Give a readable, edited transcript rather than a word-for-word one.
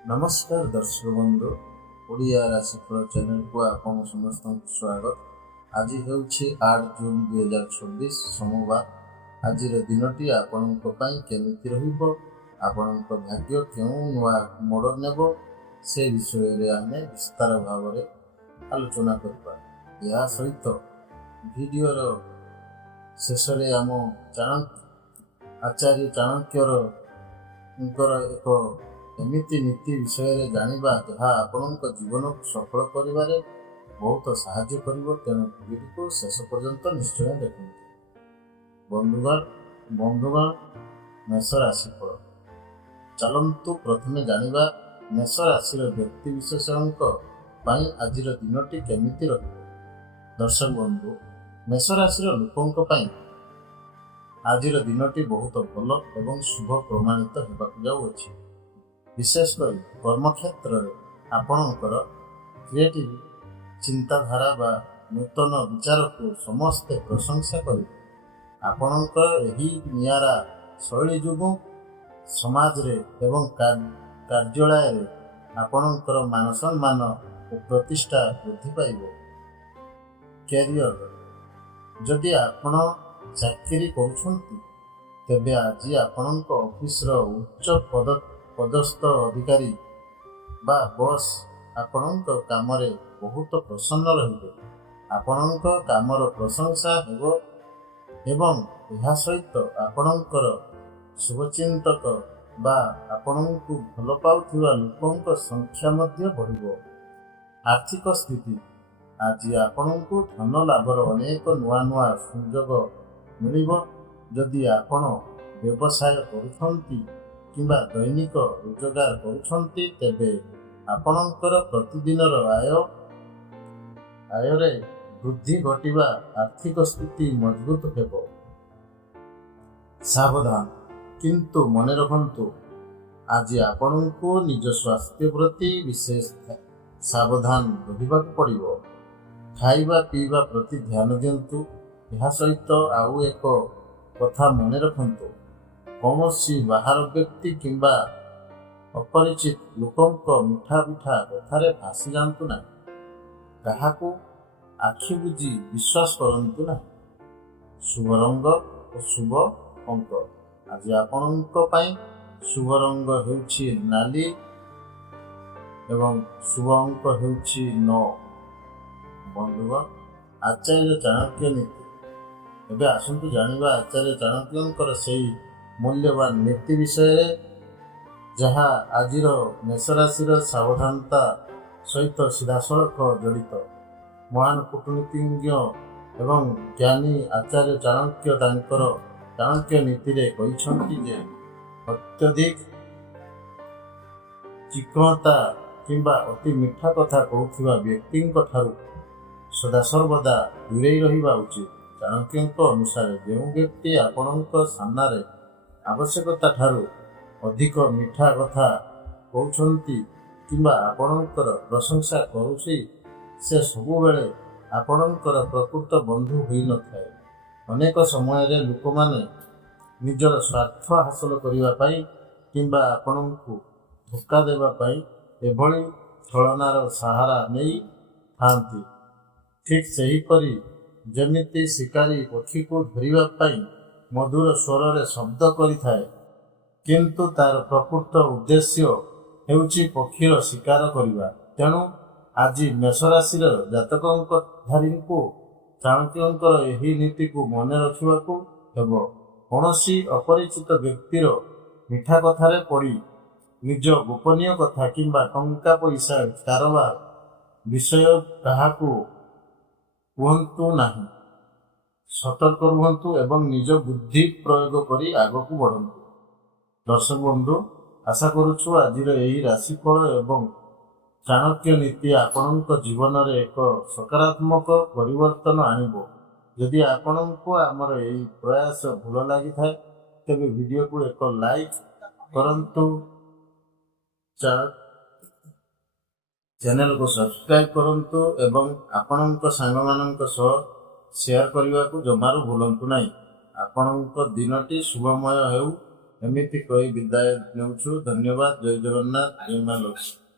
नमस्कार दर्शक बंधु ओडिया राशिफल चैनल को आपन समस्त स्वागत। आज हूँ 8 जून 2024 सोमवार। आज दिनटी आपण केमिति रहिबो, आपण भाग्य क्यों नुआ मोड़ नेब से विषय रे आमे विस्तार भाव में आलोचना करबा। या सहित वीडियोर शेष रे आम आचार्य चाणक्यर एक एमिति नीति विषय रे जानिबा जहाँ आपणक जीवन को सफल करिबारे बहुत साहाय्य करिवो। तेणु वीडियो को शेष पर्यंत निश्चय देखंतु। बंधुगण मेष राशिफल चलंतु प्रथमे जानिबा मेष राशि व्यक्ति विशेषक आज दिनटी केमिति रहिबो। दर्शक बंधु, मेष राशि लोकंक आज दिनटी बहुत भल एवं शुभ प्रमाणित होगाक जाउअछि। विशेषकर कर्मक्षेत्र में आपणकर क्रिएटिव चिंताधारा बा नूतन विचार को समस्ते प्रशंसा करेंगे। आपणकर यही नियारा शैली जुगु समाज रे एवं कार्यालय रे आपणकर मान सम्मान और प्रतिष्ठा वृद्धि पाइब। कैरियर जदि आपण चाकरी करुछंती तेबे आज आपणक ऑफिस रो उच्च पदस्थ अधिकारी बा बॉस आपणक काम रे बहुत प्रसन्न रहिबे। आपणक कामर प्रशंसा हेबो एवं यह सहित आपणकर शुभचिंतक बा आपणकु भल पाउथिबा लोकंक संख्या मध्य बढ़िबो। आर्थिक स्थिति आज आपणकु धन लाभर अनेक नुआ नुआ सुयोग मिलिबो। जदि आपण व्यवसाय करुछंती किंबा दैनिक रोजगार करुछंती तेबे आपणकर प्रतिदिनर आय रे वृद्धि घटिबा आर्थिक स्थिति मजबूत हेबो। सावधान किंतु मने रखंतु आज आपणको निज स्वास्थ्य प्रति विशेष सावधान रहिबाक पड़िबो। खाइबा पीवा प्रति ध्यान दियंतु। यह सहित आउ एक कथा मने रखंतु, कौनसी बाहर व्यक्ति किंबा अपरिचित लोकंक मिठा पिठा कथारे फासी जातु ना। काहाकू आखि बुझी विश्वास करंतु ना। शुभ रंग और शुभ अंक आज आपणक पई शुभ रंग हेउछि नाली एवं शुभ अंक हेउछि 9। बंधुगण आचार्य चाणक्य नीति एबे आसंतु जानिबा आचार्य चाणक्यंकर सेही मूल्यवान नीति विषय जहाँ आज मेष राशि सावधानता सहित सीधासलख जड़ित। महान कूटनीतिज्ञ एवं ज्ञानी आचार्य चाणक्य तांकर चाणक्य नीति रे कहिसंती जे अत्यधिक चिकणता किंबा अति मिठा कथा कहूथिबा व्यक्तिंक ठारू सदा सर्वदा दूरे रहिबा उचित। चाणक्यंक अनुसार जो व्यक्ति आपणक सामने आवश्यकता ठारू अधिक मिठा कथा कहउछंती किंबा आपणकर प्रशंसा करुछि से सबुबेले आपणकर प्रकृत बंधु होई न थाए। अनेक समय रे लोक माने निजर स्वार्थ हासिल करिवा पई किंबा आपणकु धोखा देवा पई एभली छलनार सहारा नहीं थांती। ठीक सही परी जेमिति शिकारी पक्षी को धरिवा पई मधुर स्वर रे शब्द करिथाए किंतु तार प्रकृत उद्देश्य हेउछि पक्षीर शिकार करिवा। तेणु आज मेष राशि जातकंक धारींकु चाणक्यंकर एही नीति को मने रखिबाकू हेबो। कौनसी अपरिचित व्यक्तिर मिठा कथारे पड़ी निज गोपनीय कथा किंबा टंका पैसा कारोबार विषय काहाकू कहतु नाही। सतर्क रुहंतु एवं निज बुद्धि प्रयोग करी आगकू बढ़ंतु। दर्शक बंधु, आशा करुछु आजिर एही राशिफल एवं चाणक्य नीति आपणक जीवन रे एक सकारात्मक परिवर्तन आनिबो। यदि आपणको आमर एही प्रयास भल लागि थाए तेबे वीडियो को एक लाइक करंतु, चैनल को सब्सक्राइब करंतु एवं आपणक सांगमानक सह शेयर करने को जमारू भूलंतु नहीं। आपणक दिनटी शुभमय हेउ। ଏମିତି କହି ବିଦାୟ ନେଉଛୁ। ଧନ୍ୟବାଦ। ଜୟ ଜଗନ୍ନାଥ, ଜୟ ମା ଲକ୍ଷ୍ମୀ।